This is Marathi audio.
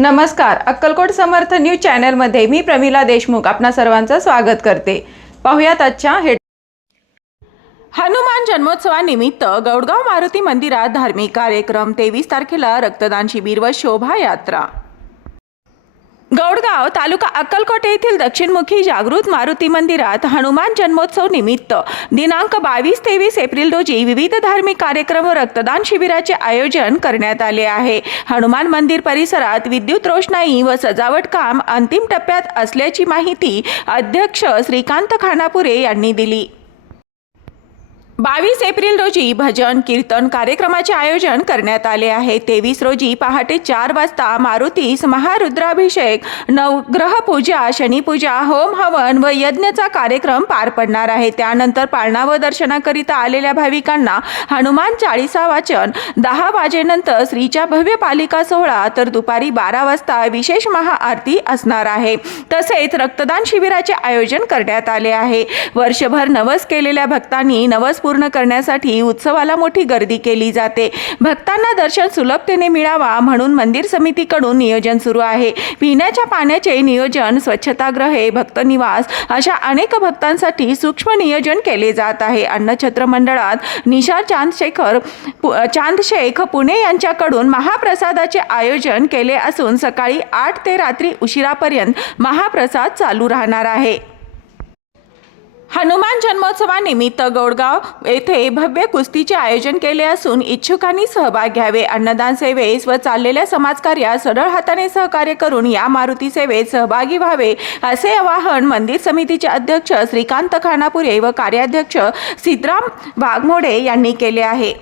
नमस्कार अक्कलकोट समर्थ न्यूज चॅनलमध्ये मी प्रमिला देशमुख आपणा सर्वांचं स्वागत करते. पाहुयात आजच्या हेड हनुमान जन्मोत्सवानिमित्त गौडगाव मारुती मंदिरात धार्मिक कार्यक्रम तेवीस तारखेला रक्तदान शिबिर व शोभायात्रा. गौडगाव तालुका अक्कलकोट येथील दक्षिणमुखी जागृत मारुती मंदिरात हनुमान जन्मोत्सव निमित्त दिनांक बावीस तेवीस एप्रिल रोजी विविध धार्मिक कार्यक्रम व रक्तदान शिबिराचे आयोजन करण्यात आले आहे. हनुमान मंदिर परिसरात विद्युत रोषणाई व सजावट काम अंतिम टप्प्यात असल्याची माहिती अध्यक्ष श्रीकांत खानापुरे यांनी दिली. बावीस एप्रिल रोजी भजन कीर्तन कार्यक्रमाचे आयोजन करण्यात आले आहे. तेवीस रोजी पहाटे चार वाजता मारुतीस महारुद्राभिषेक नवग्रह पूजा शनीपूजा होम हवन व यज्ञचा कार्यक्रम पार पडणार आहे. त्यानंतर पाळणा व दर्शनाकरिता आलेल्या भाविकांना हनुमान चाळीसा वाचन दहा वाजेनंतर श्रीच्या भव्य पालिका सोहळा तर दुपारी बारा वाजता विशेष महाआरती असणार आहे. तसेच रक्तदान शिबिराचे आयोजन करण्यात आले आहे. वर्षभर नवस केलेल्या भक्तांनी नवस पूर्ण करण्यासाठी उत्सवाला मोठी गर्दी केली जाते. भक्तांना दर्शन सुलभतेने मिळावा म्हणून मंदिर समितीकडून नियोजन सुरू आहे. पिण्याच्या पाण्याचे नियोजन स्वच्छतागृहे भक्तनिवास अशा अनेक भक्तांसाठी सूक्ष्म नियोजन केले जात आहे. अन्नछत्र मंडळात निशा चांदशेखर पु- चांदशेख पुणे यांच्याकडून महाप्रसादाचे आयोजन केले असून सकाळी आठ ते रात्री उशिरापर्यंत महाप्रसाद चालू राहणार आहे. हनुमान जन्मोत्सवानिमित्त गौडगाव येथे भव्य कुस्तीचे आयोजन केले असून इच्छुकांनी सहभाग घ्यावे. अन्नदान सेवेस व चाललेल्या समाजकार्यात सरळ हाताने सहकार्य करून या मारुती सेवेत सहभागी व्हावे असे आवाहन मंदिर समितीचे अध्यक्ष श्रीकांत खानापुरे व कार्याध्यक्ष सिद्धराम वाघमोडे यांनी केले आहे.